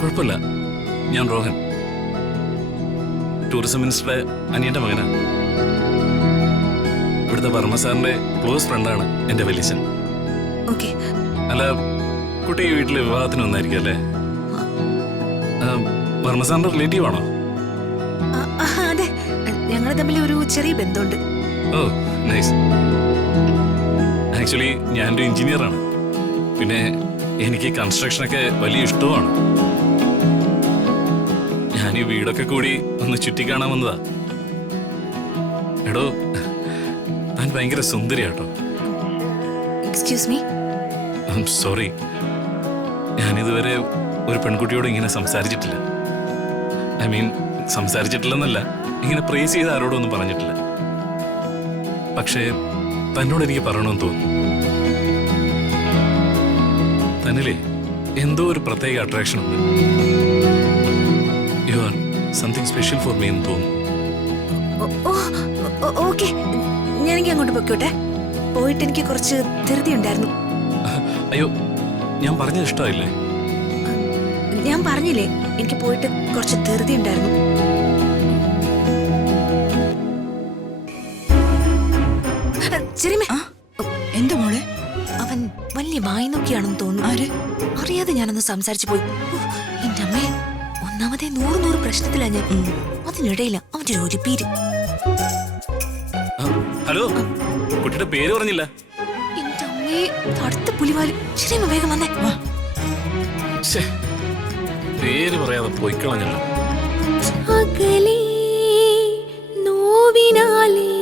കുഴപ്പമില്ല, ഞാൻ റോഹൻ, ടൂറിസം മിനിസ്റ്ററുടെ അനിയന്റെ മകനാണ്. ഇവിടുത്തെ വർമ്മ സാറിന്റെ ക്ലോസ് ഫ്രണ്ടാണ് എന്റെ വലിയച്ഛൻ. അല്ല, കുട്ടി ഈ വീട്ടിലെ വിവാഹത്തിന് വന്നായിരിക്കും അല്ലേ? വർമ്മ സാറിന്റെ റിലേറ്റീവ് ആണോ? അതെ, ഞങ്ങൾ തമ്മിൽ ഒരു ചെറിയ ബന്ധമുണ്ട്. ഓ നൈസ്. ആക്ച്വലി ഞാനൊരു എഞ്ചിനീയറാണ്. പിന്നെ എനിക്ക് കൺസ്ട്രക്ഷനൊക്കെ വലിയ ഇഷ്ടവുമാണ്. ഞാൻ ഈ വീടൊക്കെ കൂടി ഒന്ന് ചുറ്റിക്കാണാൻ വന്നതാ. എടോ, താൻ ഭയങ്കര സുന്ദരിയാട്ടോ. Excuse me. സോറി, ഞാനിതുവരെ ഒരു പെൺകുട്ടിയോട് ഇങ്ങനെ സംസാരിച്ചിട്ടില്ല. ഐ മീൻ, സംസാരിച്ചിട്ടില്ലെന്നല്ല, ഇങ്ങനെ പ്രേസ് ചെയ്ത് ആരോടും ഒന്നും പറഞ്ഞിട്ടില്ല. പക്ഷേ തന്നോട് എനിക്ക് പറയണമെന്ന് തോന്നുന്നു. തന്നില്ലേ എന്തോ ഒരു പ്രത്യേക അട്രാക്ഷൻ ഉണ്ട്. You are something special for me എന്ന് തോന്നുന്നു. ഓക്കെ, ഞാനെങ്കിൽ അങ്ങോട്ട് പൊക്കോട്ടെ. പോയിട്ട് എനിക്ക് കുറച്ച് ധൃതി ഉണ്ടായിരുന്നു. അയ്യോ, ഞാൻ പറഞ്ഞത് ഇഷ്ടമായില്ലേ? ഞാൻ പറഞ്ഞില്ലേ, എനിക്ക് പോയിട്ട് കുറച്ച് ധൃതി ഉണ്ടായിരുന്നു. എന്താ മോളെ? അവൻ വലിയ വായി നോക്കിയാണെന്ന് തോന്നുന്നു. അറിയാതെ ഞാനൊന്ന് സംസാരിച്ചു പോയി. എന്റെ അമ്മയെ, ഒന്നാമതേ 100 പ്രശ്നത്തിലാ ഞാൻ. അതിനിടയില അവന്റെ ഒരു പേര്. ഹലോ, കുട്ടിയുടെ പേര് പറഞ്ഞില്ല. എന്റെ അമ്മയെ, അടുത്ത പുലിവാല്. ശരി, വേഗം വന്നേ. പേര് പറയാതെ പോയിക്കളഞ്ഞല്ലോ. നോവിനാലേ